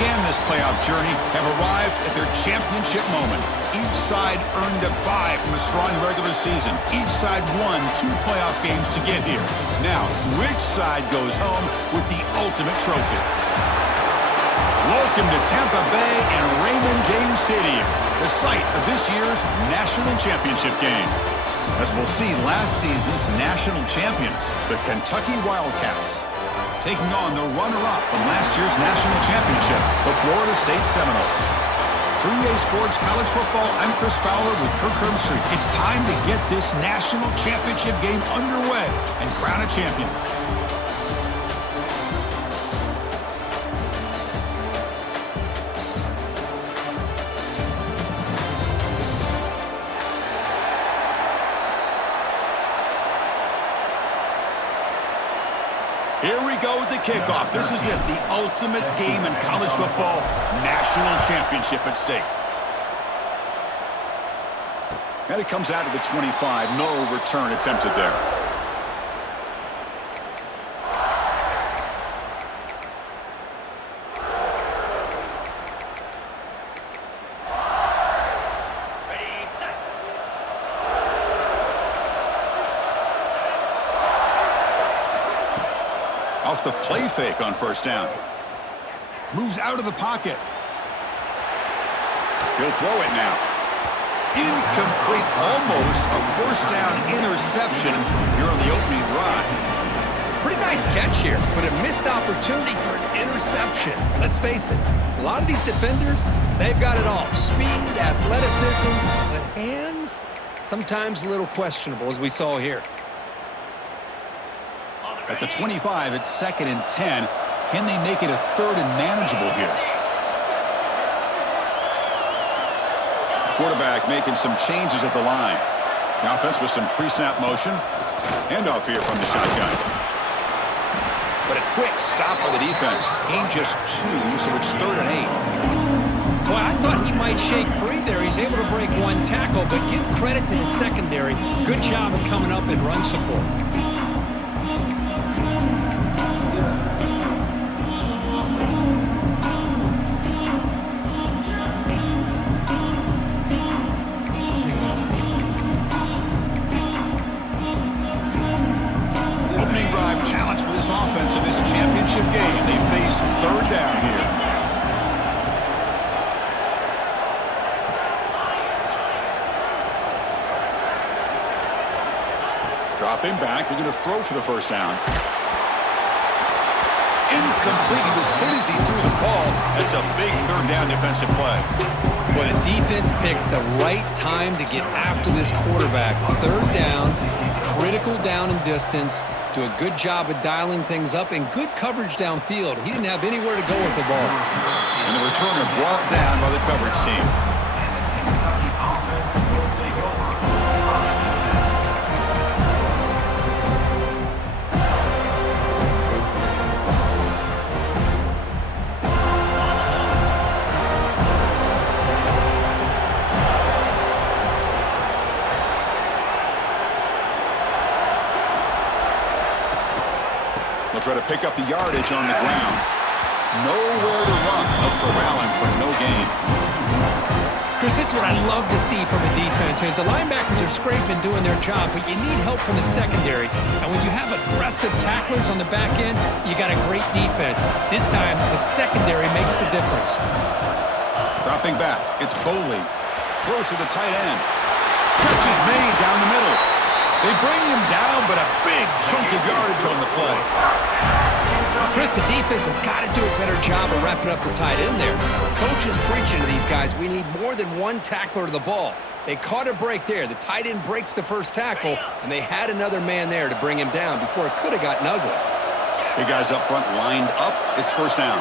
began this playoff journey have arrived at their championship moment. Each side earned a bye from a strong regular season. Each side won 2 playoff games to get here. Now, which side goes home with the ultimate trophy? Welcome to Tampa Bay and Raymond James Stadium, the site of this year's national championship game. As we'll see, last season's national champions, the Kentucky Wildcats, taking on the runner-up from last year's national championship, the Florida State Seminoles. For EA Sports College Football, I'm Chris Fowler with Kirk Herbstreit. It's time to get this national championship game underway and crown a champion. Here we go with the kickoff. This is it, the ultimate game in college football, national championship at stake. And it comes out of the 25. No return attempted there. Off the play fake on first down. Moves out of the pocket. He'll throw it now. Incomplete, almost a first down interception here on the opening drive. Pretty nice catch here, but a missed opportunity for an interception. Let's face it, a lot of these defenders, they've got it all. Speed, athleticism, but hands, sometimes a little questionable, as we saw here. At the 25, it's 2nd and 10. Can they make it a 3rd and manageable here? Quarterback making some changes at the line. The offense with some pre-snap motion. Handoff here from the shotgun. But a quick stop by the defense. Gain just 2, so it's 3rd and 8. Boy, I thought he might shake free there. He's able to break 1 tackle, but give credit to the secondary. Good job of coming up in run support. Offense in this championship game. They face 3rd down here. Dropping back, they're going to throw for the first down. Incomplete. He was hit as he threw the ball. That's a big 3rd down defensive play. Well, the defense picks the right time to get after this quarterback. 3rd down, critical down and distance. Do a good job of dialing things up and good coverage downfield. He didn't have anywhere to go with the ball. And the returner brought down by the coverage team. Try to pick up the yardage on the ground. Nowhere to run. No corralling for no gain. Chris, this is what I love to see from a defense. As the linebackers are scraping, doing their job, but you need help from the secondary. And when you have aggressive tacklers on the back end, you got a great defense. This time, the secondary makes the difference. Dropping back, it's Boley. Close to the tight end. Catch is made down the middle. They bring him down, but a big chunk of yardage on the play. Chris, the defense has got to do a better job of wrapping up the tight end there. The coach is preaching to these guys, we need more than 1 tackler to the ball. They caught a break there. The tight end breaks the first tackle, and they had another man there to bring him down before it could have gotten ugly. Big guys up front lined up. It's first down.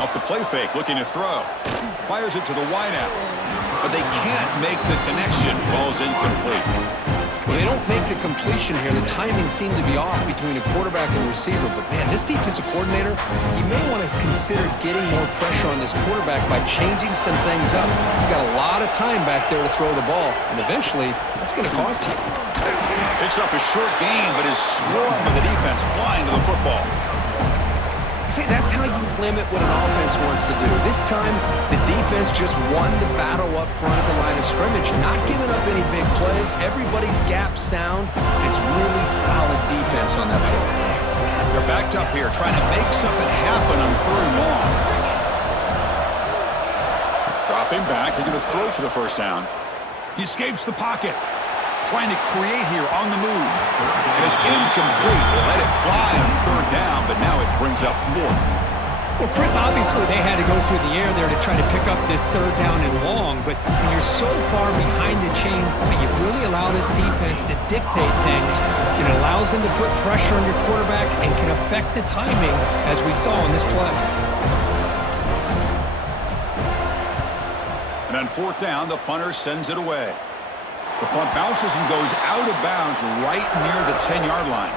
Off the play fake, looking to throw. Fires it to the wideout. But they can't make the connection. Ball's incomplete. Well, they don't make the completion here. The timing seemed to be off between a quarterback and receiver. But, man, this defensive coordinator, he may want to consider getting more pressure on this quarterback by changing some things up. He's got a lot of time back there to throw the ball, and eventually that's going to cost you. Picks up a short gain, but is swarmed by the defense flying to the football. See, that's how you limit what an offense wants to do. This time, the defense just won the battle up front at the line of scrimmage, not giving up any big plays. Everybody's gap sound. It's really solid defense on that play. They're backed up here, trying to make something happen on 3rd and long. Dropping back, they're going to throw for the first down. He escapes the pocket, trying to create here on the move. And it's incomplete. They let it fly on 3rd down, but now it brings up 4th. Well, Chris, obviously they had to go through the air there to try to pick up this 3rd down and long, but when you're so far behind the chains, boy, you really allow this defense to dictate things. It allows them to put pressure on your quarterback and can affect the timing, as we saw in this play. And on 4th down, the punter sends it away. The punt bounces and goes out of bounds right near the 10-yard line.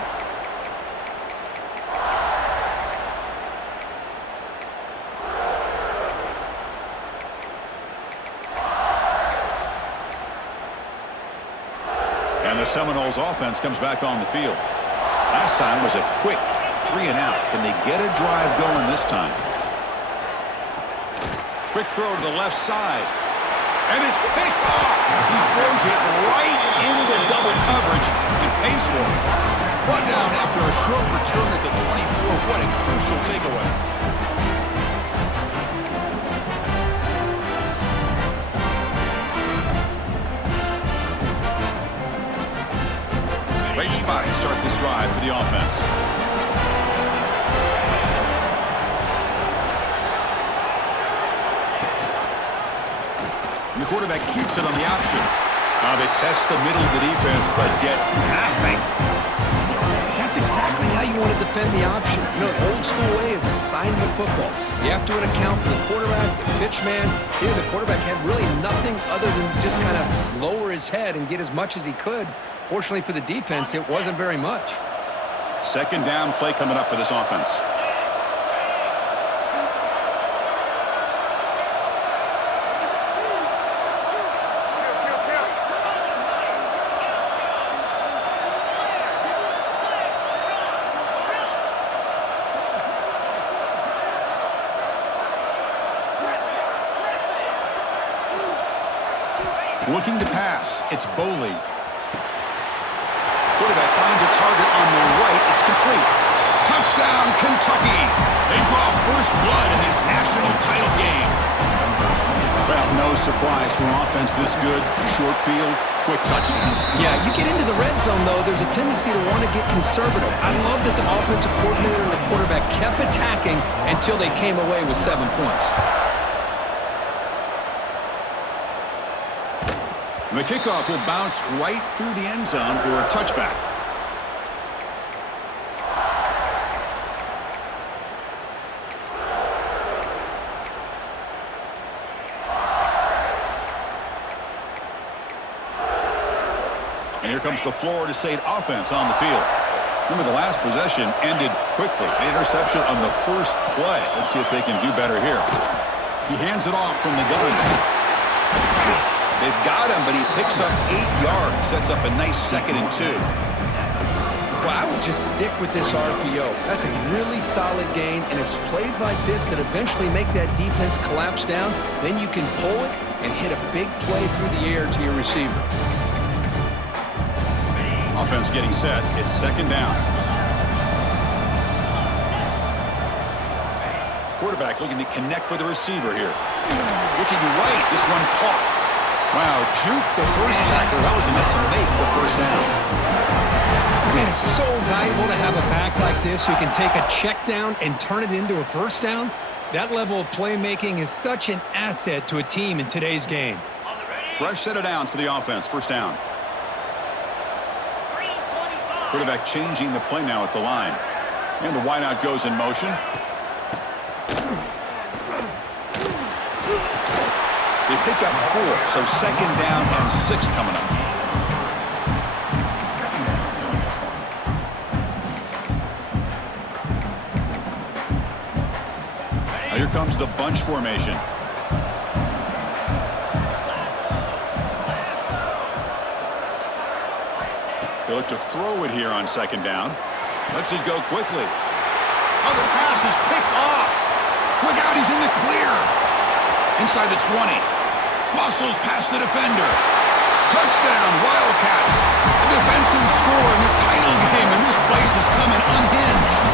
And the Seminoles offense comes back on the field. Last time was a quick 3 and out. Can they get a drive going this time? Quick throw to the left side. And it's picked off. He throws it right into double coverage and pays for it. Brought down after a short return at the 24. What a crucial takeaway. Great spot to start this drive for the offense. And the quarterback keeps it on the option. They test the middle of the defense, but get nothing. That's exactly how you want to defend the option. You know, the old school way is assignment football. You have to account for the quarterback, the pitch man. Here, the quarterback had really nothing other than just kind of lower his head and get as much as he could. Fortunately for the defense, it wasn't very much. 2nd down play coming up for this offense. Looking to pass. It's Boley. Quarterback finds a target on the right. It's complete. Touchdown, Kentucky. They draw first blood in this national title game. Well, no surprise for an offense this good. Short field, quick touchdown. Yeah, you get into the red zone, though, there's a tendency to want to get conservative. I love that the offensive coordinator and the quarterback kept attacking until they came away with 7 points. The kickoff will bounce right through the end zone for a touchback. And here comes the Florida State offense on the field. Remember, the last possession ended quickly. An interception on the first play. Let's see if they can do better here. He hands it off from the gun. They've got him, but he picks up 8 yards, sets up a nice 2nd and 2. Well, I would just stick with this RPO. That's a really solid gain, and it's plays like this that eventually make that defense collapse down. Then you can pull it and hit a big play through the air to your receiver. Offense getting set. It's 2nd down. Quarterback looking to connect with the receiver here. Looking right. This one caught. Wow, juke the first tackle. That was enough to make the first down. Man, it's so valuable to have a back like this who can take a check down and turn it into a first down. That level of playmaking is such an asset to a team in today's game. Fresh set of downs for the offense. First down. Quarterback changing the play now at the line. And the wideout goes in motion. They pick up 4, so 2nd down and 6 coming up. Now here comes the bunch formation. They look to throw it here on 2nd down. Lets it go quickly. Oh, the pass is picked off. Look out, he's in the clear. Inside the 20. Muscles past the defender. Touchdown, Wildcats. A defensive score in the title game, and this place is coming unhinged.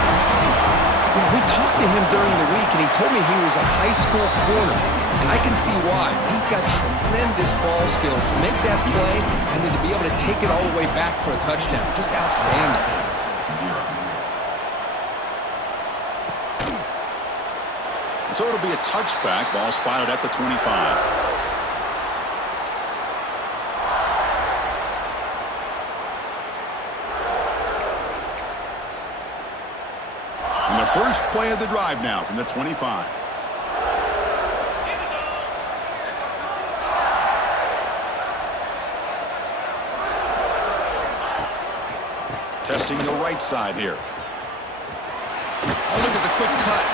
Yeah, we talked to him during the week, and he told me he was a high school corner. And I can see why. He's got tremendous ball skills to make that play and then to be able to take it all the way back for a touchdown. Just outstanding. So it'll be a touchback. Ball spotted at the 25. And the first play of the drive now from the 25. Testing the right side here. Oh, look at the quick cut.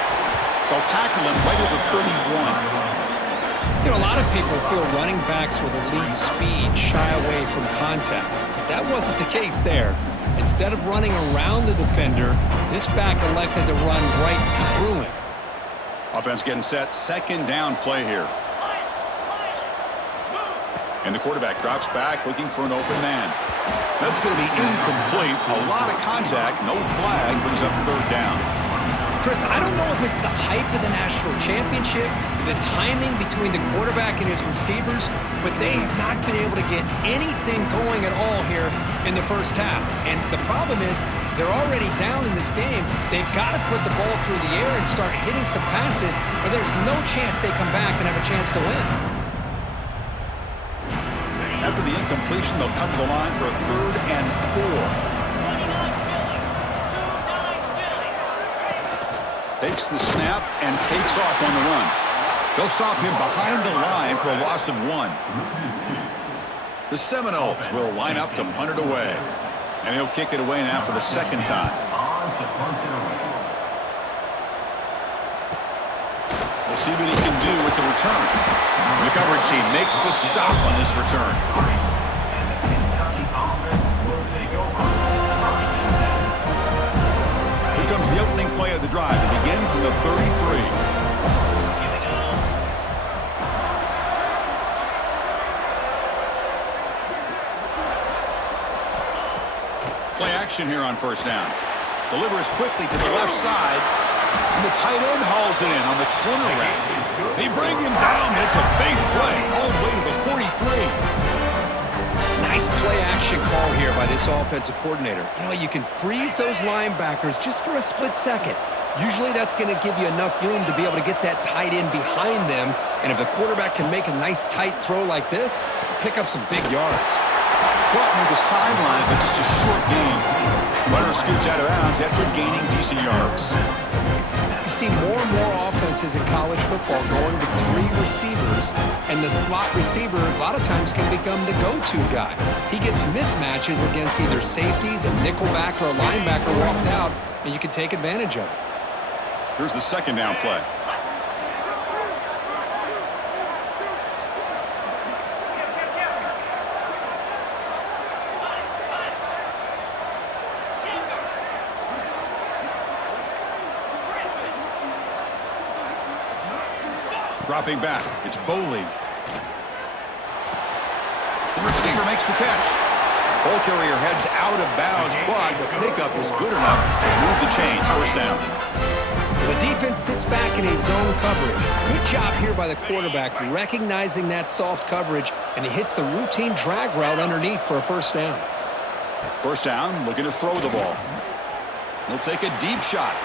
They'll tackle him right at the 31. You know, a lot of people feel running backs with elite speed shy away from contact. But that wasn't the case there. Instead of running around the defender, this back elected to run right through him. Offense getting set. Second down play here. And the quarterback drops back looking for an open man. That's going to be incomplete. A lot of contact. No flag. Brings up third down. Chris, I don't know if it's the hype of the national championship, the timing between the quarterback and his receivers, but they have not been able to get anything going at all here in the first half. And the problem is they're already down in this game. They've got to put the ball through the air and start hitting some passes, or there's no chance they come back and have a chance to win. After the incompletion, they'll come to the line for a 3rd and 4. Takes the snap and takes off on the run. They'll stop him behind the line for a loss of 1. The Seminoles will line up to punt it away. And he'll kick it away now for the second time. We'll see what he can do with the return. The coverage team makes the stop on this return. Here comes the opening play of the drive to begin from the 33. Play action here on first down. Delivers quickly to the left side. And the tight end hauls it in on the corner route. They bring him down. It's a big play all the way to the 43. Nice play action call here by this offensive coordinator. You know, you can freeze those linebackers just for a split second. Usually that's going to give you enough room to be able to get that tight end behind them. And if the quarterback can make a nice tight throw like this, pick up some big yards. Caught near the sideline, but just a short gain. Runner scoots out of bounds after gaining decent yards. You see more and more offenses in college football going to 3 receivers, and the slot receiver a lot of times can become the go-to guy. He gets mismatches against either safeties, a nickelback, or a linebacker walked out, and you can take advantage of it. Here's the second down play. Dropping back, it's Boley. The receiver makes the catch. Ball carrier heads out of bounds, but the pickup is good enough to move the chains. First down. The defense sits back in a zone coverage. Good job here by the quarterback recognizing that soft coverage, and he hits the routine drag route underneath for a first down. First down, looking to throw the ball. He'll take a deep shot.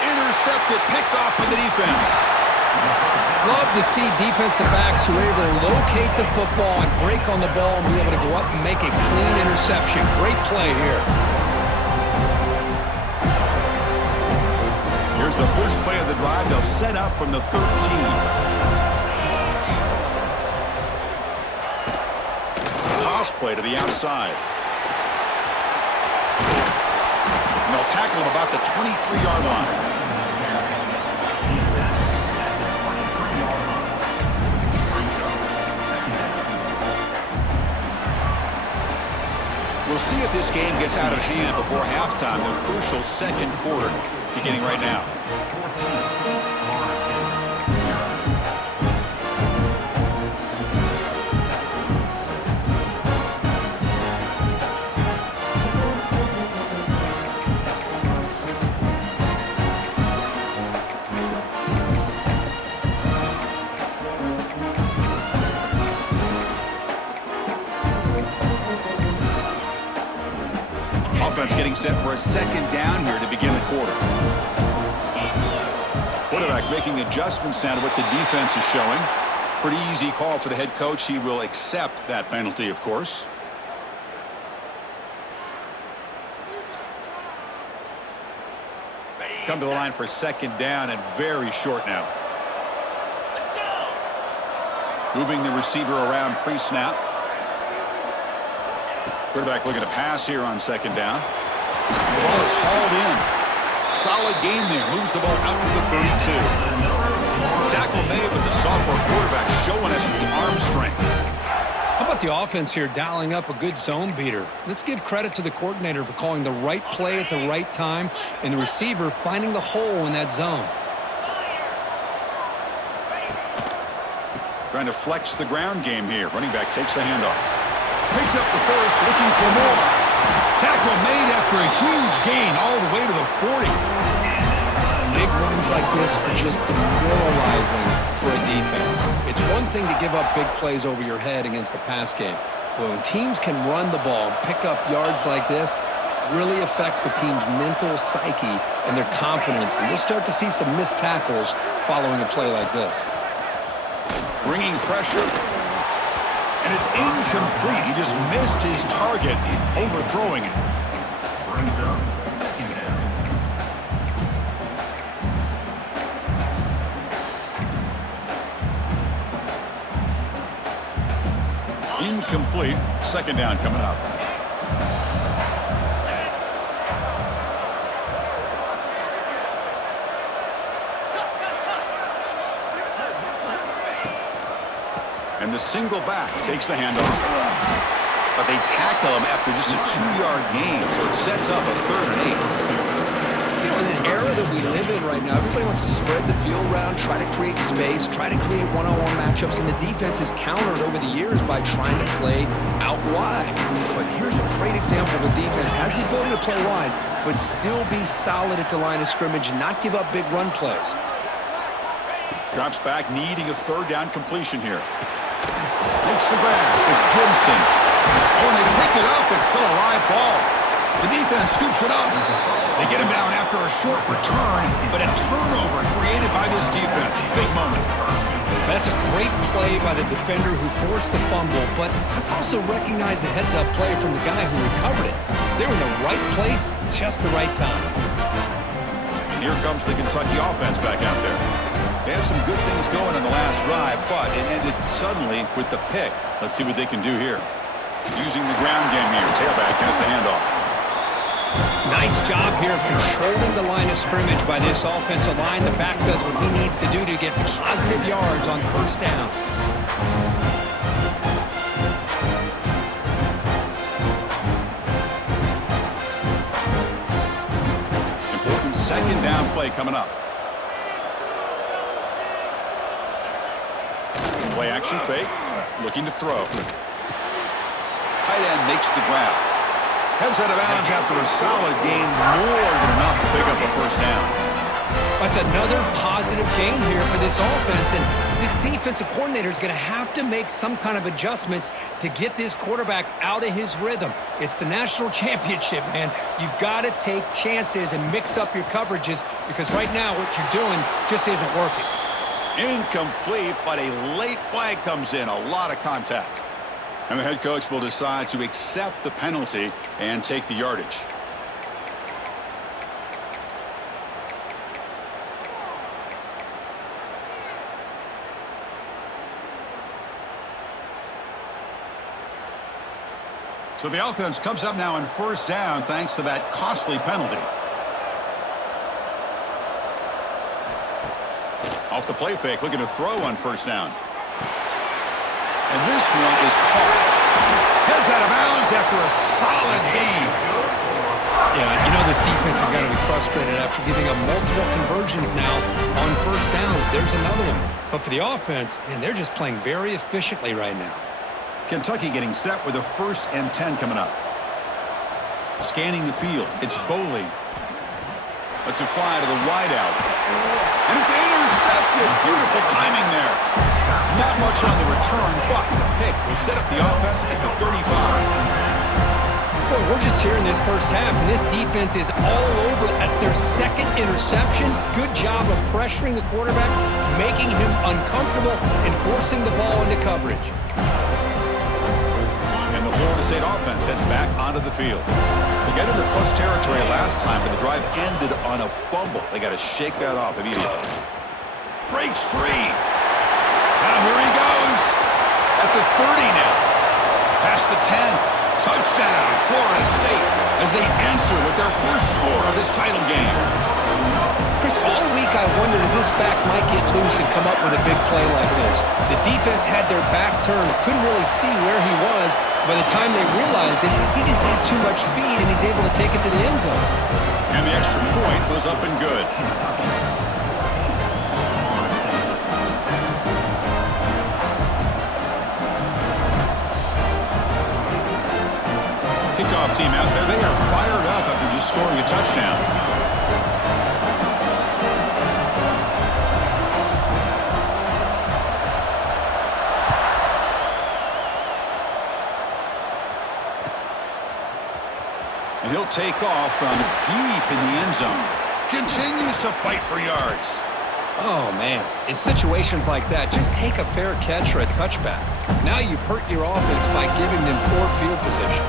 Intercepted, picked off by the defense. Love to see defensive backs who are able to locate the football and break on the ball and be able to go up and make a clean interception. Great play here. Here's the first play of the drive. They'll set up from the 13. Toss play to the outside. And they'll tackle him about the 23-yard line. We'll see if this game gets out of hand before halftime, the crucial second quarter. beginning right now. Offense getting set for a second down here to begin the quarter. Quarterback making adjustments now to what the defense is showing. Pretty easy call for the head coach. He will accept that penalty, of course. Come to the line for second down and very short now. Moving the receiver around pre-snap. Quarterback looking to pass here on second down. The ball is hauled in. Solid gain there. Moves the ball out to the 32. Tackle made, but the sophomore quarterback showing us the arm strength. How about the offense here dialing up a good zone beater? Let's give credit to the coordinator for calling the right play at the right time and the receiver finding the hole in that zone. Trying to flex the ground game here. Running back takes the handoff. Picks up the first, looking for more. Tackle made after a huge gain all the way to the 40. Big runs like this are just demoralizing for a defense. It's one thing to give up big plays over your head against the pass game. But when teams can run the ball and pick up yards like this, it really affects the team's mental psyche and their confidence. And you'll start to see some missed tackles following a play like this. Bringing pressure. And it's incomplete. He just missed his target, overthrowing it. Incomplete. Second down coming up. And the single back takes the handoff. But they tackle him after just a 2-yard gain, so it sets up a 3rd and 8. You know, in an era that we live in right now, everybody wants to spread the field around, try to create space, try to create one-on-one matchups, and the defense has countered over the years by trying to play out wide. But here's a great example of a defense has the ability to play wide, but still be solid at the line of scrimmage and not give up big run plays. Drops back, needing a 3rd down completion here. Makes the grab. It's Gibson. Oh, and they pick it up. It's still a live ball. The defense scoops it up. They get him down after a short return, but a turnover created by this defense. Big moment. That's a great play by the defender who forced the fumble, but let's also recognize the heads-up play from the guy who recovered it. They were in the right place, just the right time. And here comes the Kentucky offense back out there. They had some good things going on the last drive, but it ended suddenly with the pick. Let's see what they can do here. Using the ground game here. Tailback has the handoff. Nice job here of controlling the line of scrimmage by this offensive line. The back does what he needs to do to get positive yards on 1st down. Important 2nd down play coming up. Play action fake, looking to throw. Tight end makes the grab. Heads out of bounds after a solid gain, more than enough to pick up a 1st down. That's another positive gain here for this offense, and this defensive coordinator is going to have to make some kind of adjustments to get this quarterback out of his rhythm. It's the national championship, man. You've got to take chances and mix up your coverages because right now what you're doing just isn't working. Incomplete, but a late flag comes in. A lot of contact. And the head coach will decide to accept the penalty and take the yardage. So the offense comes up now on 1st down thanks to that costly penalty. Off the play fake, looking to throw on 1st down. And this one is caught. Heads out of bounds after a solid gain. Yeah, you know this defense has got to be frustrated after giving up multiple conversions now on first downs. There's another one. But for the offense, man, they're just playing very efficiently right now. Kentucky getting set with a 1st and 10 coming up. Scanning the field. It's Boley. Lets it fly to the wideout. And it's intercepted. Beautiful timing there. Not much on the return, but the pick will set up the offense at the 35. Boy, we're just here in this first half, and this defense is all over it. That's their 2nd interception. Good job of pressuring the quarterback, making him uncomfortable, and forcing the ball into coverage. And the Florida State offense heads back onto the field. They got into plus territory last time, but the drive ended on a fumble. They got to shake that off immediately. Breaks free. Now here he goes. At the 30 now. Past the 10. Touchdown, Florida State, as they answer with their first score of this title game. Chris, all week I wondered if this back might get loose and come up with a big play like this. The defense had their back turned, couldn't really see where he was. By the time they realized it, he just had too much speed, and he's able to take it to the end zone. And the extra point was up and good. Kickoff team out there. They are fired up after just scoring a touchdown. And he'll take off from deep in the end zone. Continues to fight for yards. Oh, man. In situations like that, just take a fair catch or a touchback. Now you've hurt your offense by giving them poor field position.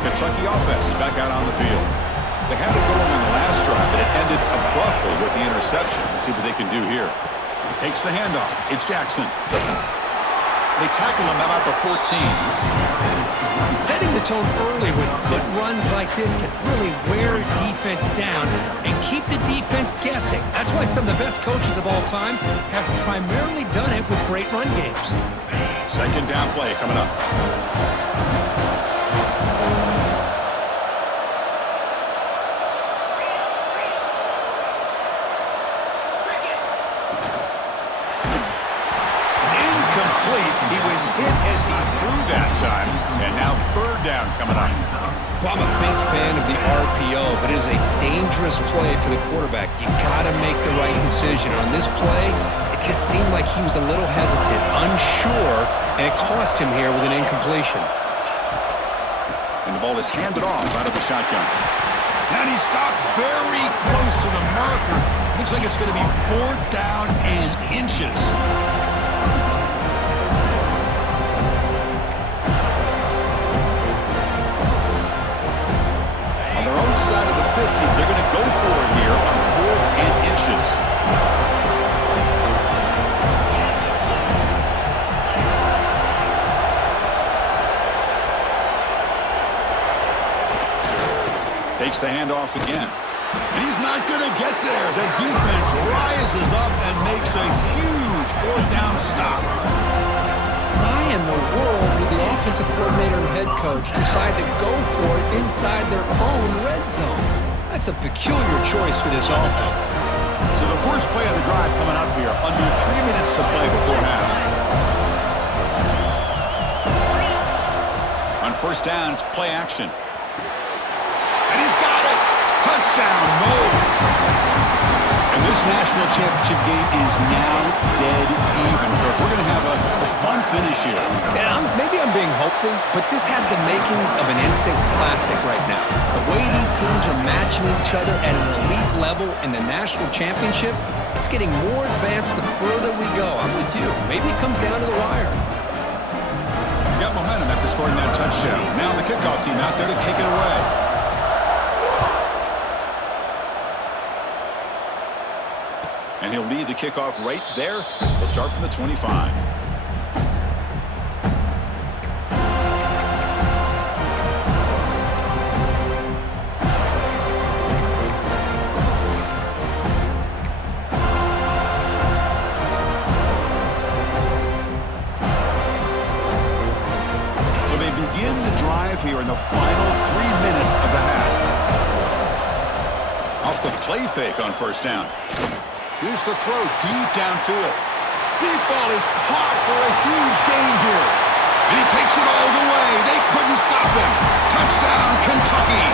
Kentucky offense is back out on the field. They had it going on the last drive, but it ended abruptly with the interception. Let's see what they can do here. Takes the handoff. It's Jackson. They tackle him about the 14. Setting the tone early with good runs like this can really wear defense down and keep the defense guessing. That's why some of the best coaches of all time have primarily done it with great run games. 2nd down play coming up. He was hit as he threw that time, and now 3rd down coming up. Well, I'm a big fan of the RPO, but it is a dangerous play for the quarterback. You got to make the right decision. On this play, it just seemed like he was a little hesitant, unsure, and it cost him here with an incompletion. And the ball is handed off out of the shotgun. And he stopped very close to the marker. Looks like it's going to be 4th down and inches. Side of the 50, they're going to go for it here on 4th and inches. Takes the handoff again. And he's not going to get there. The defense rises up and makes a huge 4th down stop. Why in the world would the offensive coordinator and head coach decide to go for it inside their own red zone? That's a peculiar choice for this offense. So the first play of the drive coming up here, under 3 minutes to play before half. On 1st down, it's play action. And he's got it! Touchdown, Mose! And this national championship game is now dead even. We're going to have a fun finish here. Yeah, maybe I'm being hopeful, but this has the makings of an instant classic right now. The way these teams are matching each other at an elite level in the national championship, it's getting more advanced the further we go. I'm with you. Maybe it comes down to the wire. Got momentum after scoring that touchdown. Now the kickoff team out there to kick it away. And he'll lead the kickoff right there. They'll start from the 25. begin the drive here in the final 3 minutes of the half. Off the play fake on first down. Here's the throw deep downfield. Deep ball is caught for a huge gain here. And he takes it all the way. They couldn't stop him. Touchdown, Kentucky.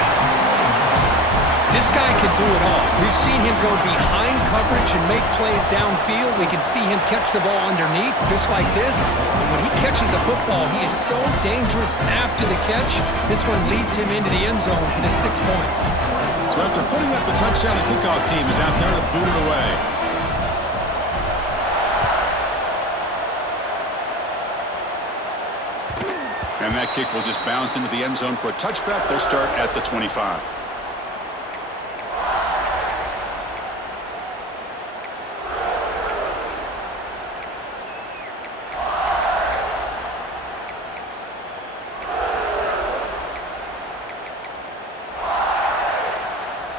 This guy can do it all. We've seen him go behind coverage and make plays downfield. We can see him catch the ball underneath, just like this. And when he catches a football, he is so dangerous after the catch. This one leads him into the end zone for the 6 points. So after putting up the touchdown, the kickoff team is out there to boot it away. And that kick will just bounce into the end zone for a touchback. They'll start at the 25.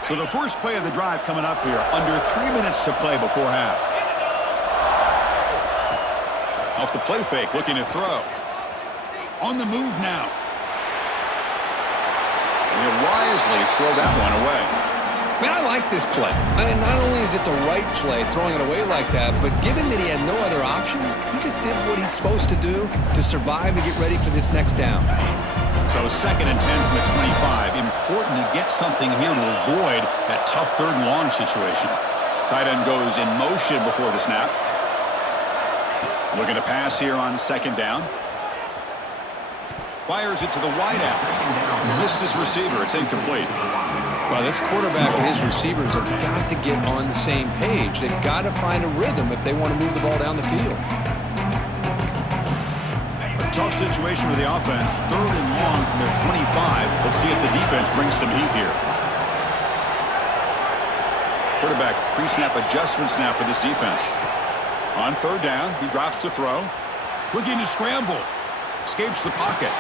So the first play of the drive coming up here, under 3 minutes to play before half. Off the play fake, looking to throw. On the move now. And he'll wisely throw that one away. Man, I like this play. I mean, not only is it the right play, throwing it away like that, but given that he had no other option, he just did what he's supposed to do to survive and get ready for this next down. So 2nd and 10 from the 25. Important to get something here to avoid that tough 3rd and long situation. Tight end goes in motion before the snap. Looking to pass here on 2nd down. Fires it to the wideout. Missed his receiver. It's incomplete. Well, this quarterback and his receivers have got to get on the same page. They've got to find a rhythm if they want to move the ball down the field. Tough situation for the offense. 3rd and long from their 25. Let's see if the defense brings some heat here. Quarterback pre-snap adjustment snap for this defense. On 3rd down, he drops to throw. Looking to scramble. Escapes the pocket.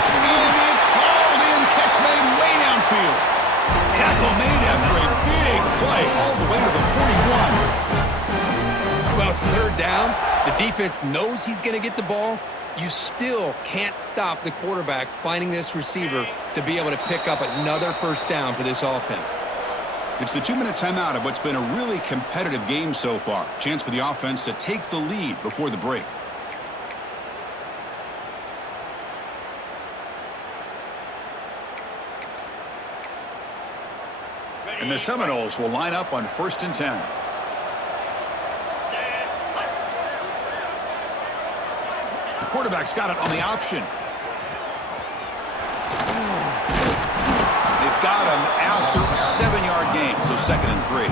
And it's hauled in. Catch made way downfield. Tackle made after a big play all the way to the 41. Well, it's 3rd down. The defense knows he's going to get the ball. You still can't stop the quarterback finding this receiver to be able to pick up another 1st down for this offense. It's the 2-minute timeout of what's been a really competitive game so far. Chance for the offense to take the lead before the break. And the Seminoles will line up on 1st and 10. The quarterback's got it on the option. They've got him after a 7-yard gain, so 2nd and 3.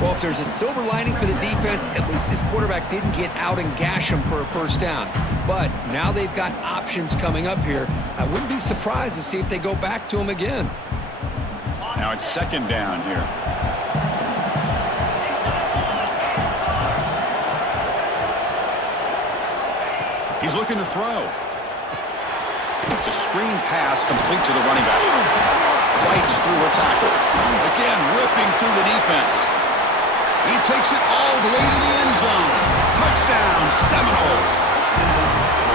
Well, if there's a silver lining for the defense, at least this quarterback didn't get out and gash him for a 1st down. But now they've got options coming up here. I wouldn't be surprised to see if they go back to him again. Now it's 2nd down here. He's looking to throw. It's a screen pass complete to the running back. Fights through a tackle. Again, ripping through the defense. And he takes it all the way to the end zone. Touchdown, Seminoles.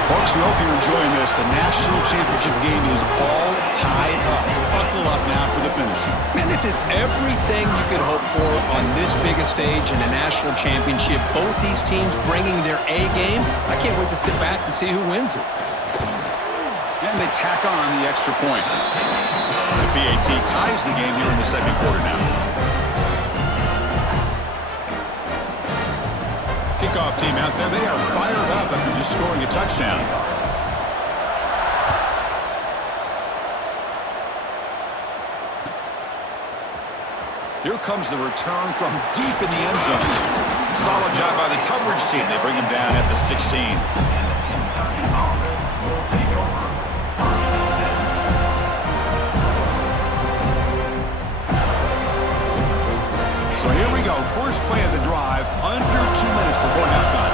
Folks, we hope you're enjoying this. The national championship game is all tied up. Buckle up now for the finish. Man, this is everything you could hope for on this biggest stage in a national championship. Both these teams bringing their A game. I can't wait to sit back and see who wins it. And they tack on the extra point. The PAT ties the game here in the 2nd quarter now. Kickoff team out there, they are fired up after just scoring a touchdown. Here comes the return from deep in the end zone. Solid job by the coverage team. They bring him down at the 16. So here we go. First play of the drive, under 2 minutes before halftime.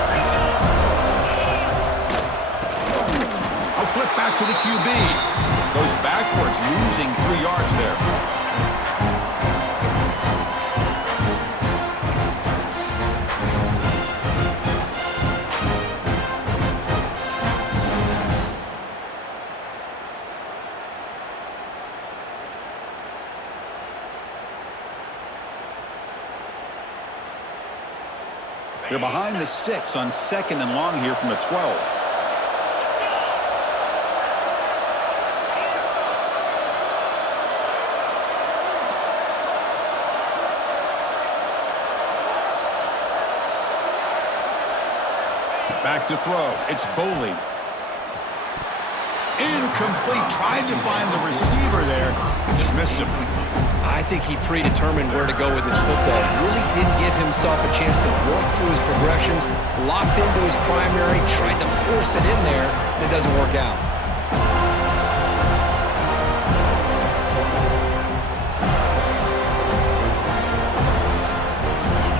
A flip back to the QB. Goes backwards, losing 3 yards there. They're behind the sticks on 2nd and long here from the 12. Back to throw. It's Boley. Incomplete. Tried to find the receiver there. Just missed him. I think he predetermined where to go with his football. Really did give himself a chance to work through his progressions, locked into his primary, tried to force it in there, and it doesn't work out.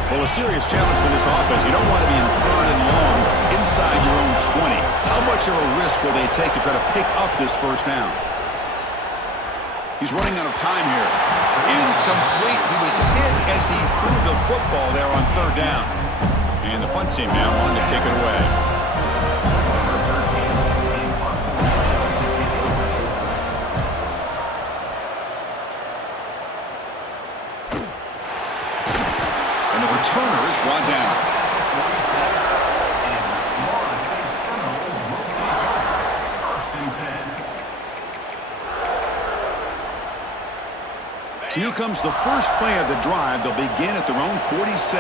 Well, a serious challenge for this offense. You don't want to be in 3rd and long inside your own 20. How much of a risk will they take to try to pick up this first down? He's running out of time here. Incomplete. He was hit as he threw the football there on 3rd down. And the punt team now on to kick it away. And the returner is brought down. So here comes the first play of the drive. They'll begin at their own 46.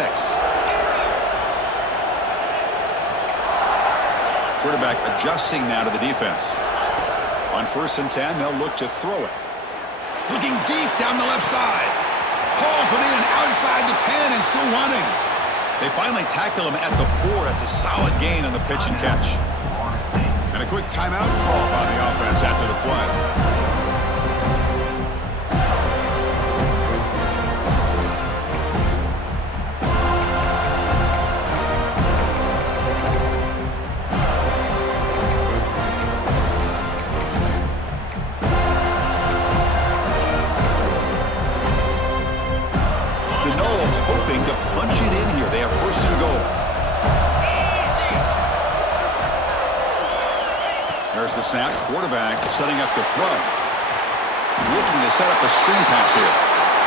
Quarterback adjusting now to the defense. On 1st and 10, they'll look to throw it. Looking deep down the left side. Hauls it in outside the 10 and still running. They finally tackle him at the 4. That's a solid gain on the pitch and catch. And a quick timeout call by the offense after the play. Hoping to punch it in here. They have 1st and goal. There's the snap. Quarterback setting up the throw. Looking to set up a screen pass here.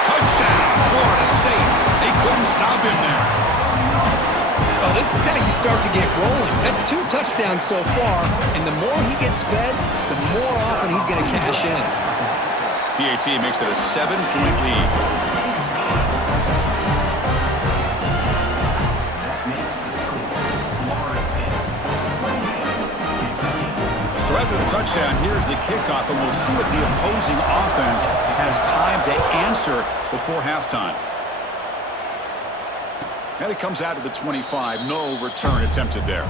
Touchdown, Florida State. They couldn't stop him there. Oh, this is how you start to get rolling. That's 2 touchdowns so far, and the more he gets fed, the more often he's going to cash in. PAT makes it a 7-point lead. So after the touchdown, here's the kickoff, and we'll see if the opposing offense has time to answer before halftime. And it comes out to the 25. No return attempted there.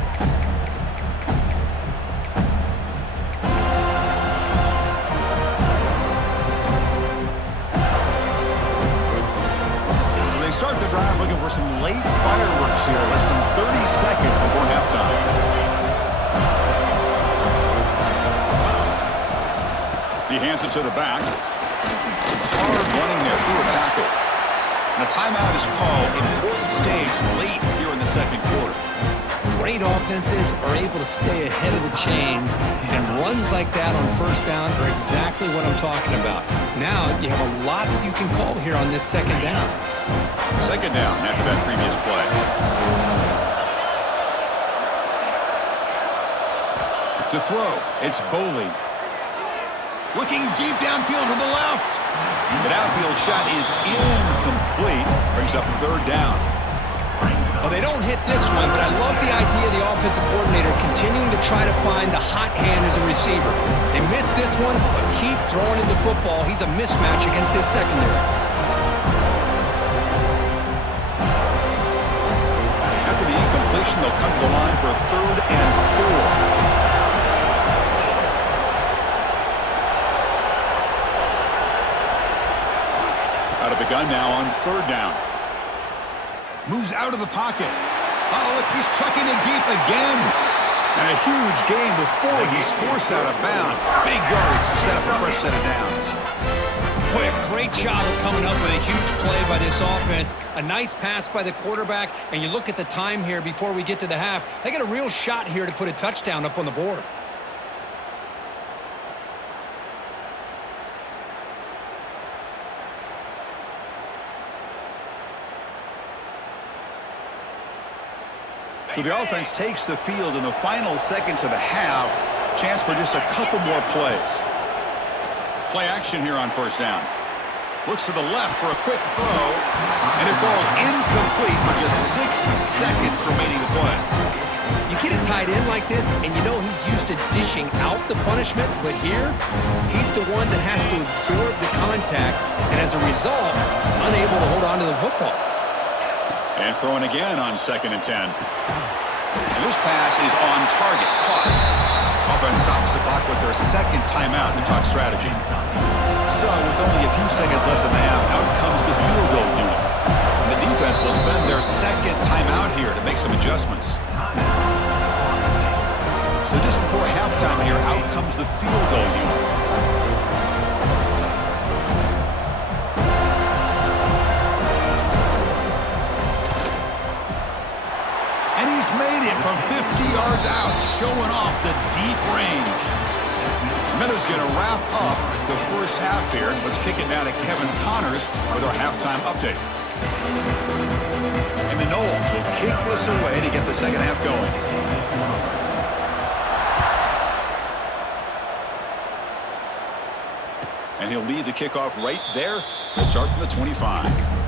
So they start the drive looking for some late fireworks here, less than 30 seconds before halftime. He hands it to the back. Some hard running there through a tackle. And a timeout is called. Important stage late here in the 2nd quarter. Great offenses are able to stay ahead of the chains, and runs like that on 1st down are exactly what I'm talking about. Now you have a lot that you can call here on this 2nd down. 2nd down after that previous play. To throw, it's Boley. Looking deep downfield to the left. The outfield shot is incomplete. Brings up 3rd down. Well, they don't hit this one, but I love the idea of the offensive coordinator continuing to try to find the hot hand as a receiver. They missed this one, but keep throwing him the football. He's a mismatch against his secondary. After the incompletion, they'll come to the line for a 3rd and 4. Out of the gun now on 3rd down. Moves out of the pocket. Oh, look, he's trucking it deep again. And a huge gain before he's forced out of bounds. Big yardage to set up a fresh set of downs. Boy, a great job of coming up with a huge play by this offense. A nice pass by the quarterback, and you look at the time here before we get to the half. They got a real shot here to put a touchdown up on the board. So the offense takes the field in the final seconds of the half. Chance for just a couple more plays. Play action here on first down. Looks to the left for a quick throw, and it falls incomplete with just 6 seconds remaining to play. You get a tight end like this, and you know he's used to dishing out the punishment, but here, he's the one that has to absorb the contact, and as a result, he's unable to hold on to the football. And throwing again on 2nd and 10. And this pass is on target, caught. Offense stops the clock with their 2nd timeout to talk strategy. So, with only a few seconds left in the half, out comes the field goal unit. And the defense will spend their 2nd timeout here to make some adjustments. So just before halftime here, out comes the field goal unit. And he's made it from 50 yards out, showing off the deep range. Miller's going to wrap up the first half here. Let's kick it down to Kevin Connors with our halftime update. And the Noles will kick this away to get the second half going. And he'll lead the kickoff right there. We'll start from the 25.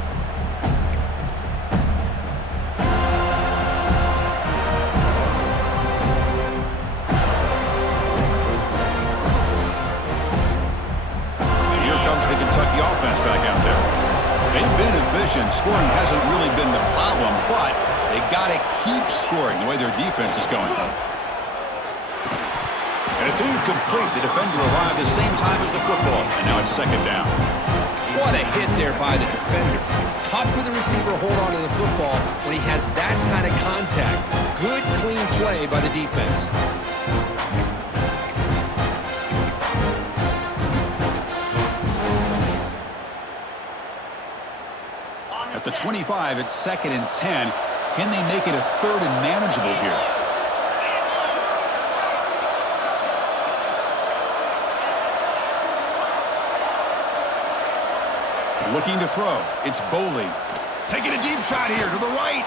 Scoring hasn't really been the problem, but they got to keep scoring the way their defense is going. And it's incomplete. The defender arrived the same time as the football, and now it's 2nd down. What a hit there by the defender. Tough for the receiver to hold on to the football when he has that kind of contact. Good, clean play by the defense. At the 25, it's 2nd and 10. Can they make it a 3rd and manageable here? Looking to throw. It's Boley. Taking a deep shot here to the right.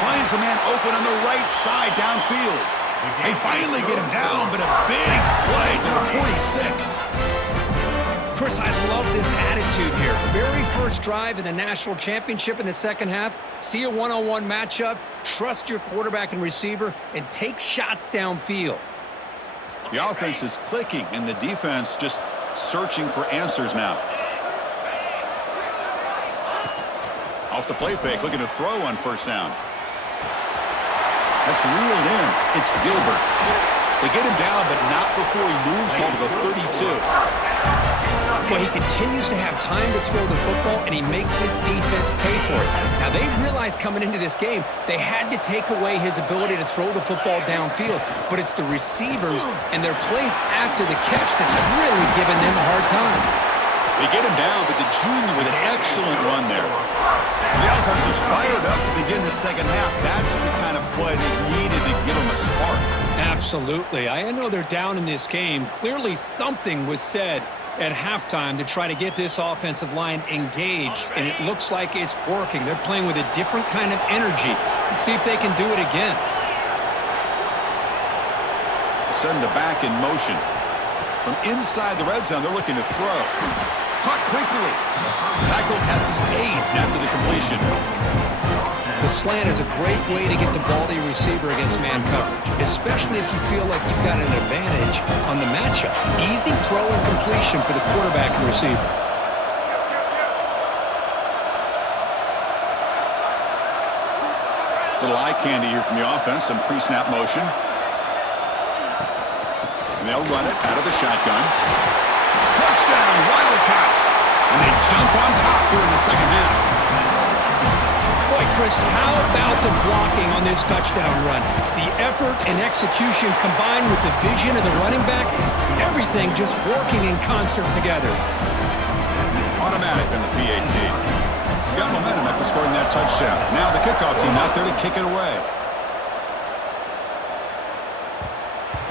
Finds a man open on the right side downfield. They finally get him down, but a big play to the 46. Chris, I love this attitude here. Very first drive in the national championship in the second half. See a one-on-one matchup, trust your quarterback and receiver, and take shots downfield. The offense is clicking, and the defense just searching for answers now. Off the play fake, looking to throw on first down. That's reeled in. It's Gilbert. They get him down, but not before he moves to the 32. Well, he continues to have time to throw the football, and he makes his defense pay for it. Now, they realized coming into this game, they had to take away his ability to throw the football downfield, but it's the receivers and their plays after the catch that's really giving them a hard time. They get him down, but the junior with an excellent run there. The offense is fired up to begin the second half. That's the kind of play they needed to give them a spark. Absolutely. I know they're down in this game. Clearly something was said at halftime to try to get this offensive line engaged, and it looks like it's working. They're playing with a different kind of energy. Let's see if they can do it again. Send the back in motion. From inside the red zone, they're looking to throw. Caught quickly. Tackled at the 8 after the completion. The slant is a great way to get the ball to your receiver against man coverage, especially if you feel like you've got an advantage on the matchup. Easy throw and completion for the quarterback and receiver. Little eye candy here from the offense, some pre-snap motion. And they'll run it out of the shotgun. Touchdown, Wildcats! And they jump on top here in the second half. Boy, Chris, how about the blocking on this touchdown run? The effort and execution combined with the vision of the running back, everything just working in concert together. Automatic in the PAT. Got momentum after scoring that touchdown. Now the kickoff team out there to kick it away.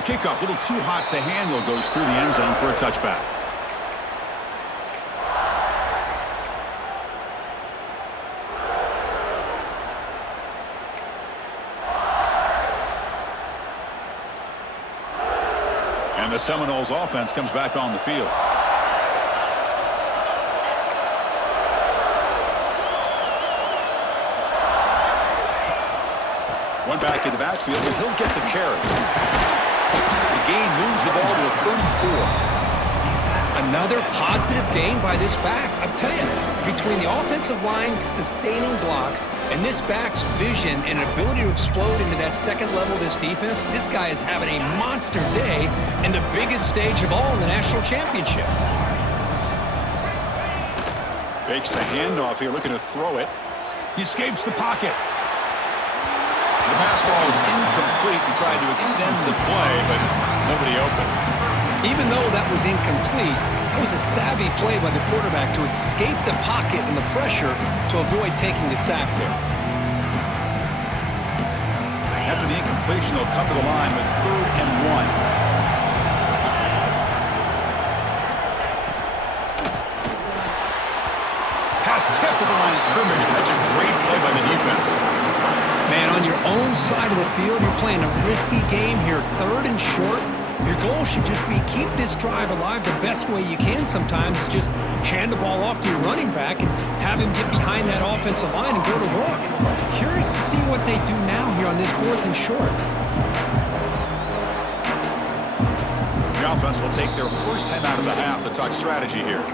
The kickoff, a little too hot to handle, goes through the end zone for a touchback. And the Seminoles offense comes back on the field. One back in the backfield, and he'll get the carry. The gain moves the ball to a 34. Another positive gain by this back. I'll tell you, between the offensive line sustaining blocks and this back's vision and ability to explode into that second level of this defense, this guy is having a monster day in the biggest stage of all in the national championship. Fakes the handoff here, looking to throw it. He escapes the pocket. The pass ball is incomplete and tried to extend the play, but nobody open. Even though that was incomplete, that was a savvy play by the quarterback to escape the pocket and the pressure to avoid taking the sack there. After the incompletion, they'll come to the line with 3rd and 1. Pass tipped to the line of scrimmage. That's a great play by the defense. Man, on your own side of the field, you're playing a risky game here, 3rd and short. Your goal should just be keep this drive alive the best way you can sometimes. Is just hand the ball off to your running back and have him get behind that offensive line and go to work. Curious to see what they do now here on this 4th and short. The offense will take their first time out of the half to talk strategy here.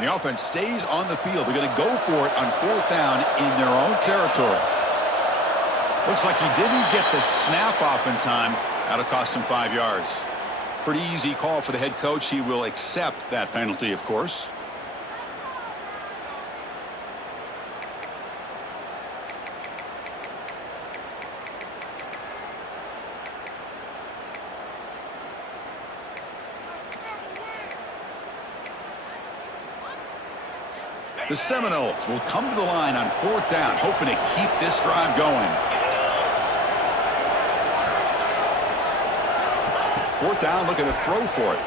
The offense stays on the field. They're going to go for it on 4th down in their own territory. Looks like he didn't get the snap off in time. That'll cost him 5 yards. Pretty easy call for the head coach. He will accept that penalty, of course. The Seminoles will come to the line on 4th down, hoping to keep this drive going. 4th down, looking to throw for it.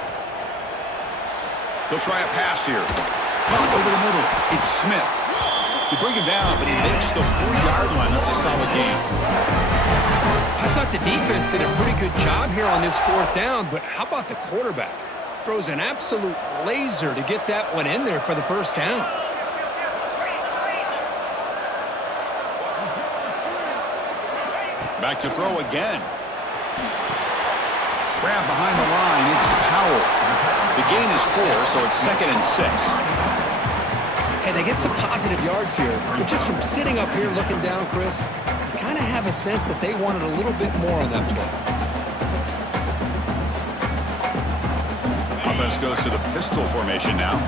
He'll try a pass here. Over the middle, it's Smith. They bring him down, but he makes the 4-yard line. That's a solid gain. I thought the defense did a pretty good job here on this 4th down, but how about the quarterback? Throws an absolute laser to get that one in there for the 1st down. Back to throw again. Grab behind the line. It's Powell. The gain is 4, so it's 2nd and 6. Hey, they get some positive yards here, but just from sitting up here looking down, Chris, you kind of have a sense that they wanted a little bit more on that play. Offense goes to the pistol formation now.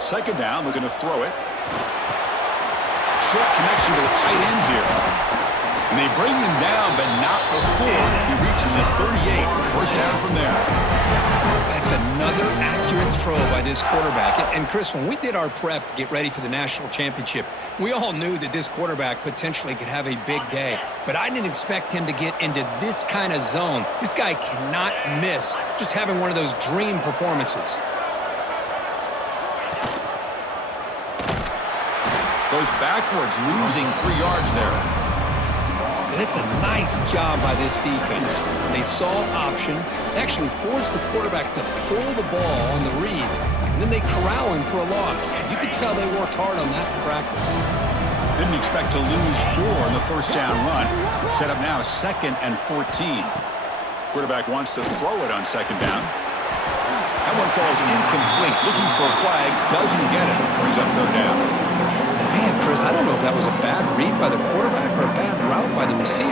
Second down, looking to throw it. Short connection to the tight end here. And they bring him down, but not before he reaches the 38. First down from there. That's another accurate throw by this quarterback. And Chris, when we did our prep to get ready for the national championship, we all knew that this quarterback potentially could have a big day. But I didn't expect him to get into this kind of zone. This guy cannot miss just having one of those dream performances. Goes backwards, losing 3 yards there. And it's a nice job by this defense. They saw option, actually forced the quarterback to pull the ball on the read, and then they corral him for a loss. You could tell they worked hard on that in practice. Didn't expect to lose 4 in the first down run. Set up now 2nd and 14. Quarterback wants to throw it on 2nd down. That one falls incomplete. Looking for a flag, doesn't get it. Brings up 3rd down. Man, Chris, I don't know if that was a bad read by the quarterback or a bad route by the receiver.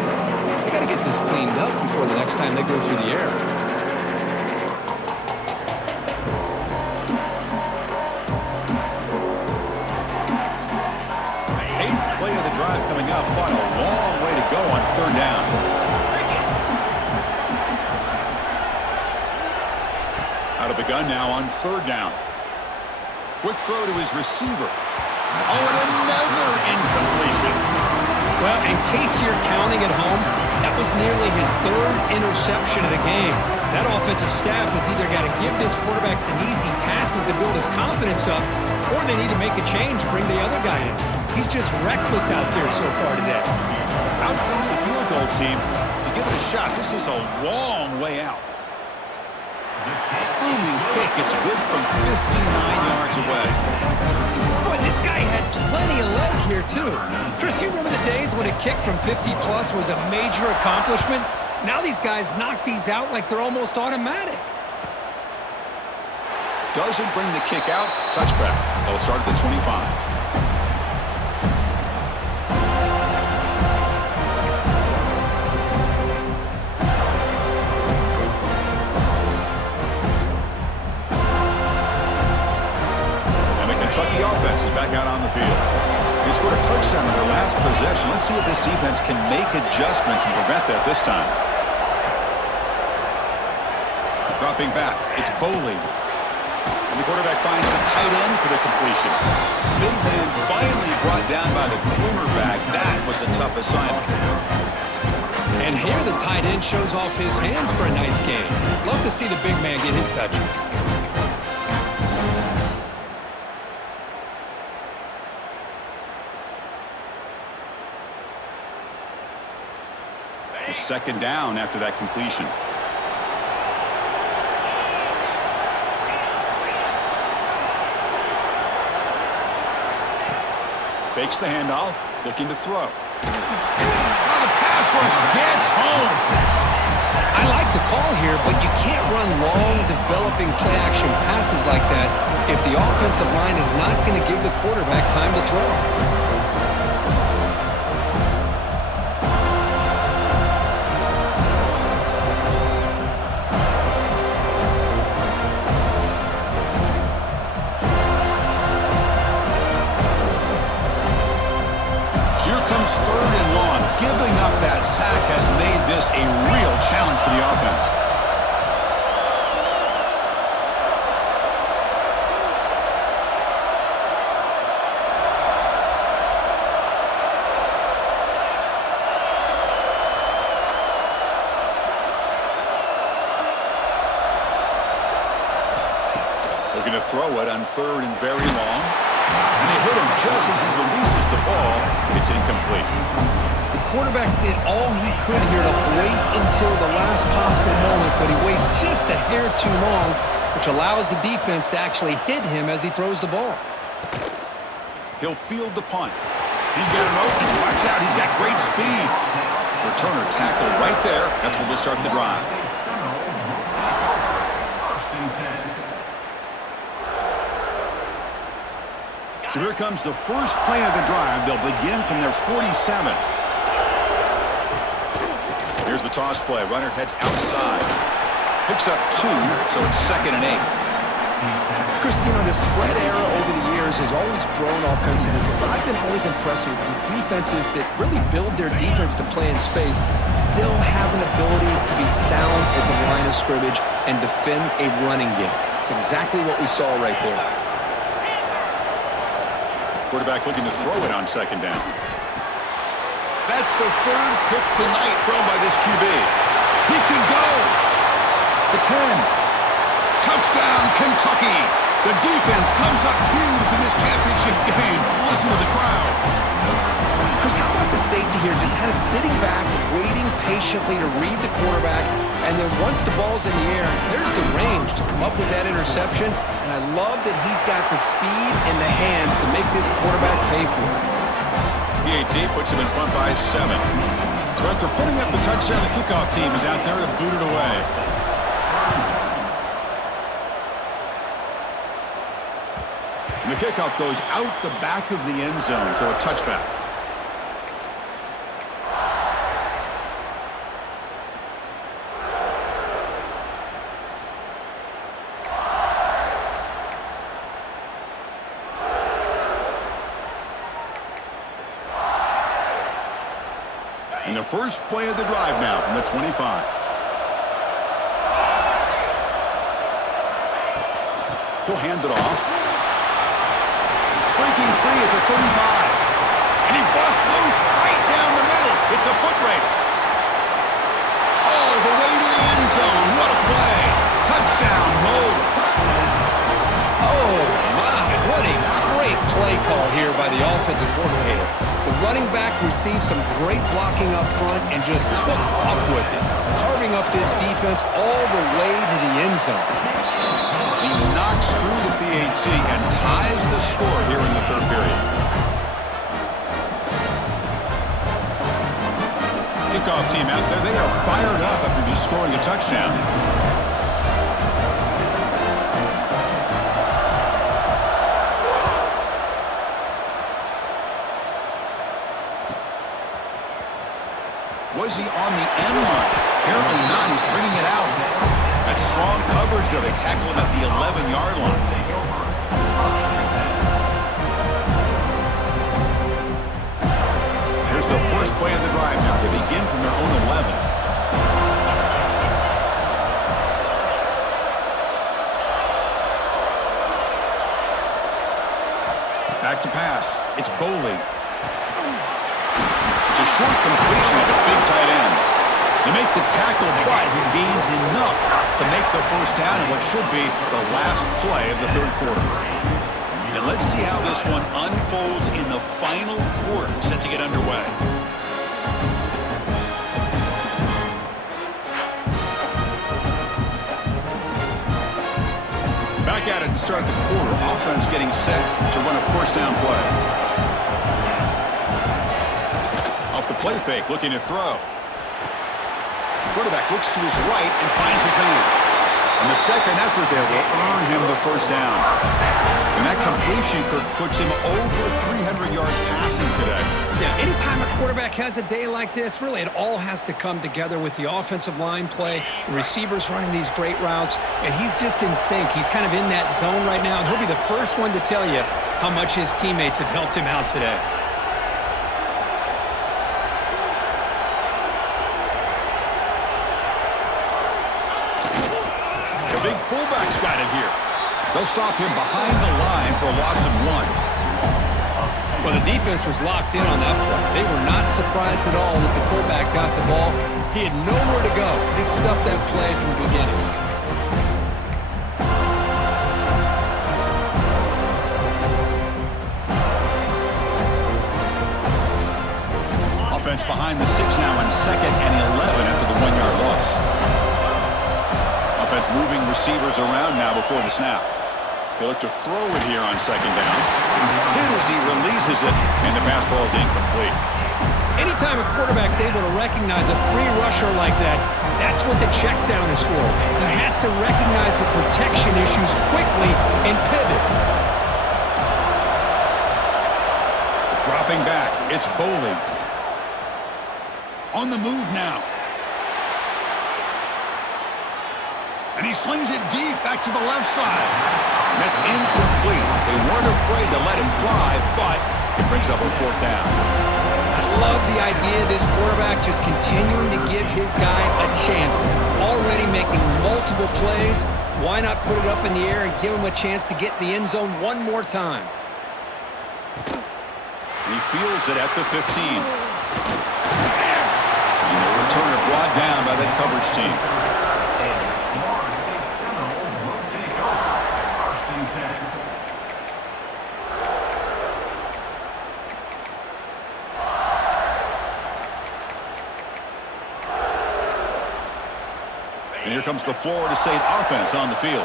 They got to get this cleaned up before the next time they go through the air. coming up, but a long way to go on third down. Out of the gun now on third down. Quick throw to his receiver. Oh, and another incompletion. Well, in case you're counting at home, that was nearly his third interception of the game. That offensive staff has either got to give this quarterback some easy passes to build his confidence up, or they need to make a change, bring the other guy in. He's just reckless out there so far today. Out comes the field goal team to give it a shot. This is a long way out. Booming kick. It's good from 59 yards away. Boy, this guy had plenty of leg here, too. Chris, you remember the days when a kick from 50-plus was a major accomplishment? Now these guys knock these out like they're almost automatic. Doesn't bring the kick out. Touchback. They'll start at the 25. Kentucky offense is back out on the field. They scored a touchdown in their last possession. Let's see if this defense can make adjustments and prevent that this time. Dropping back, it's Boley. And the quarterback finds the tight end for the completion. Big man finally brought down by the cornerback. That was a tough assignment. And here the tight end shows off his hands for a nice game. Love to see the big man get his touches. Second down after that completion. Fakes the handoff, looking to throw. Oh, the pass rush gets home. I like the call here, but you can't run long, developing play-action passes like that if the offensive line is not going to give the quarterback time to throw. Third and long. Giving up that sack has made this a real challenge for the offense. Looking to throw it on third and very long. And they hit him just as he releases the ball. It's incomplete. The quarterback did all he could here to wait until the last possible moment, but he waits just a hair too long, which allows the defense to actually hit him as he throws the ball. He'll field the punt. He's got an open. Watch out, he's got great speed. Returner tackle right there. That's where they'll start the drive. So here comes the first play of the drive. They'll begin from their 47. Here's the toss play. Runner heads outside. Picks up 2, so it's 2nd and 8. Chris, you know, the spread era over the years has always grown offensively, but I've been always impressed with defenses that really build their defense to play in space, still have an ability to be sound at the line of scrimmage and defend a running game. It's exactly what we saw right there. Quarterback looking to throw it on 2nd down. That's the 3rd pick tonight thrown by this QB. He can go. The 10. Touchdown, Kentucky. The defense comes up huge in this championship game. Listen to the crowd. Chris, how about the safety here? Just kind of sitting back, waiting patiently to read the quarterback, and then once the ball's in the air, there's the range to come up with that interception. And I love that he's got the speed and the hands to make this quarterback pay for it. PAT puts him in front by 7. So after putting up the touchdown, the kickoff team is out there to boot it away. And the kickoff goes out the back of the end zone, so a touchback. And the first play of the drive now from the 25. He'll hand it off. Breaking free at the 35. And he busts loose right down the middle. It's a foot race. All the way to the end zone. What a play. Touchdown, Moles. Oh, my. What a great play call here by the offensive coordinator. The running back received some great blocking up front and just took off with it, carving up this defense all the way to the end zone. He knocks through the PAT and ties the score here in the third period. Kickoff team out there. They are fired up after just scoring a touchdown. Was he on the end line? Apparently not. He's bringing it out. That's strong coverage, though. They tackle him at the 11-yard line. Here's the first play of the drive now. They begin from their own 11. Back to pass. It's Boley. It's a short completion at the big tight end. They make the tackle, but he gains enough to make the first down in what should be the last play of the third quarter. And let's see how this one unfolds in the final quarter, set to get underway. Back at it to start the quarter. Offense getting set to run a first down play. Off the play fake, looking to throw. Quarterback looks to his right and finds his man. And the second effort there will earn him the first down. And that completion puts him over 300 yards passing today. Yeah, anytime a quarterback has a day like this, really it all has to come together with the offensive line play, the receivers running these great routes, and he's just in sync. He's kind of in that zone right now, and he'll be the first one to tell you how much his teammates have helped him out today. Fullback's got it here. They'll stop him behind the line for a loss of 1. Well, the defense was locked in on that play. They were not surprised at all that the fullback got the ball. He had nowhere to go. They stuffed that play from the beginning. Offense behind the 6 now on 2nd and 11 after the 1-yard loss. Offense moving receivers around now before the snap. They look to throw it here on 2nd down. Hit as he releases it, and the pass ball is incomplete. Anytime a quarterback's able to recognize a free rusher like that, that's what the check down is for. He has to recognize the protection issues quickly and pivot. Dropping back, it's Boley. On the move now. And he slings it deep back to the left side. And that's incomplete. They weren't afraid to let it fly, but it brings up a 4th down. I love the idea of this quarterback just continuing to give his guy a chance. Already making multiple plays. Why not put it up in the air and give him a chance to get in the end zone one more time? He fields it at the 15. And the returner brought down by that coverage team. And here comes the Florida State offense on the field.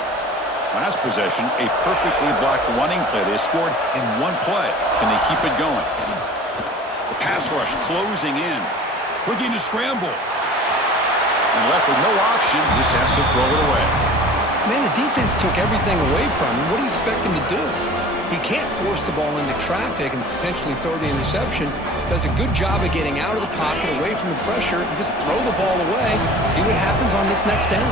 Last possession, a perfectly blocked running play. They scored in one play. Can they keep it going? The pass rush closing in. Looking to scramble. And left with no option, he just has to throw it away. Man, the defense took everything away from him. What do you expect him to do? He can't force the ball into traffic and potentially throw the interception. Does a good job of getting out of the pocket, away from the pressure, and just throw the ball away. See what happens on this next down.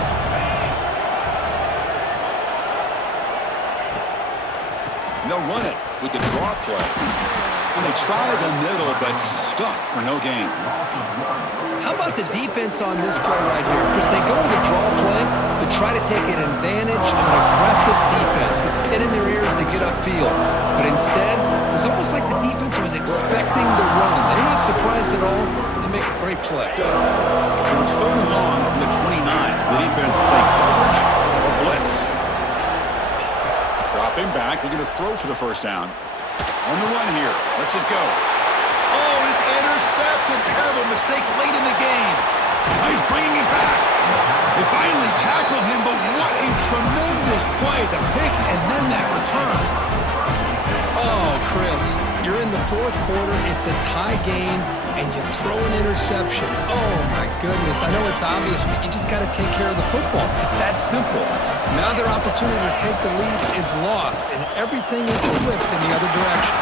And they'll run it with the draw play. And they try the middle, but stuck for no gain. How about the defense on this play right here? Chris, they go with a draw play to try to take an advantage of an aggressive defense. It's pin in their ears to get upfield. But instead, it was almost like the defense was expecting the run. They're not surprised at all. They make a great play. So it's third and long from the 29. The defense play coverage or blitz. Dropping back. They're going to throw for the first down. On the run here. Lets it go. Oh, and it's intercepted. Terrible mistake late in the game. Now he's bringing it back. They finally tackle him, but what a tremendous play. The pick and then that return. Oh, Chris, you're in the fourth quarter. It's a tie game, and you throw an interception. Oh, my goodness. I know it's obvious, but you just got to take care of the football. It's that simple. Now their opportunity to take the lead is lost, and everything is flipped in the other direction.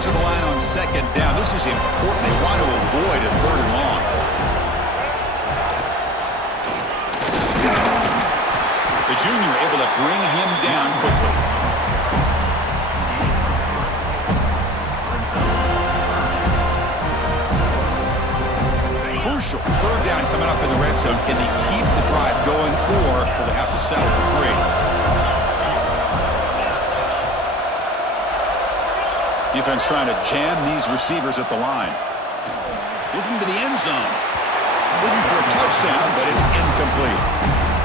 To the line on second down. This is important. They want to avoid a third and long. The junior able to bring him down quickly. Crucial. Third down coming up in the red zone. Can they keep the drive going, or will they have to settle for 3? Defense trying to jam these receivers at the line. Looking to the end zone. Looking for a touchdown, but it's incomplete.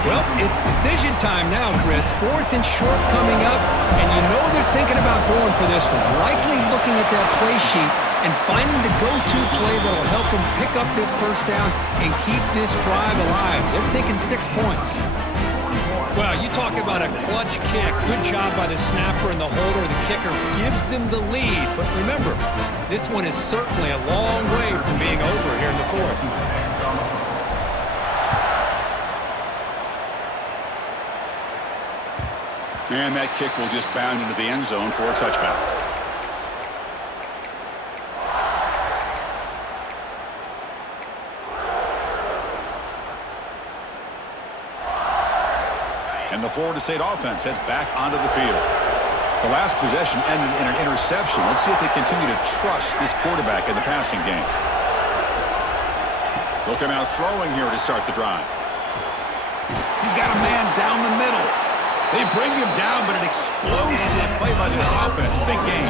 Well, it's decision time now, Chris. Fourth and short coming up, and you know they're thinking about going for this one. Likely looking at that play sheet and finding the go-to play that'll help them pick up this first down and keep this drive alive. They're thinking 6 points. Well, you talk about a clutch kick. Good job by the snapper and the holder. The kicker gives them the lead. But remember, this one is certainly a long way from being over here in the fourth. And that kick will just bound into the end zone for a touchback. And the Florida State offense heads back onto the field. The last possession ended in an interception. Let's see if they continue to trust this quarterback in the passing game. They'll come out throwing here to start the drive. He's got a man down the middle. They bring him down, but an explosive play by this offense. Big game.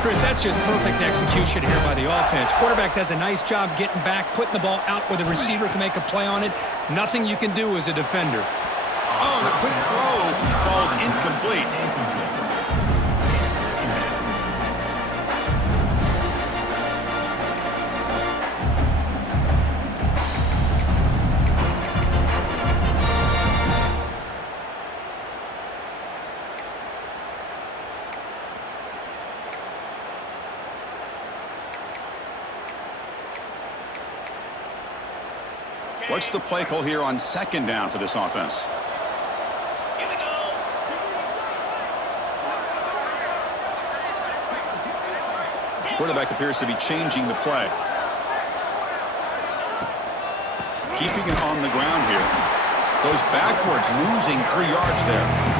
Chris, that's just perfect execution here by the offense. Quarterback does a nice job getting back, putting the ball out where the receiver can make a play on it. Nothing you can do as a defender. Oh, the quick throw falls incomplete. What's the play call here on second down for this offense? Quarterback appears to be changing the play. Keeping it on the ground here. Goes backwards, losing 3 yards there.